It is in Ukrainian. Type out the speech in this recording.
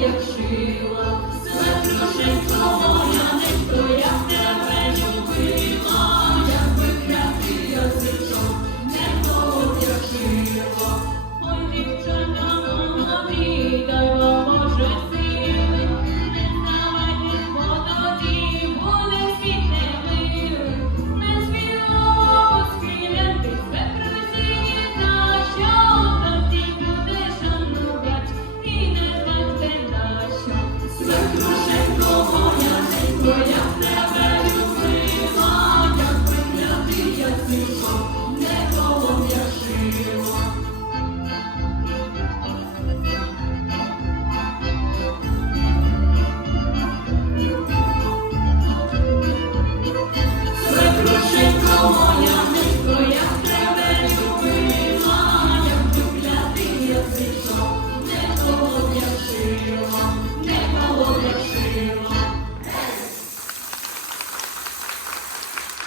як шила.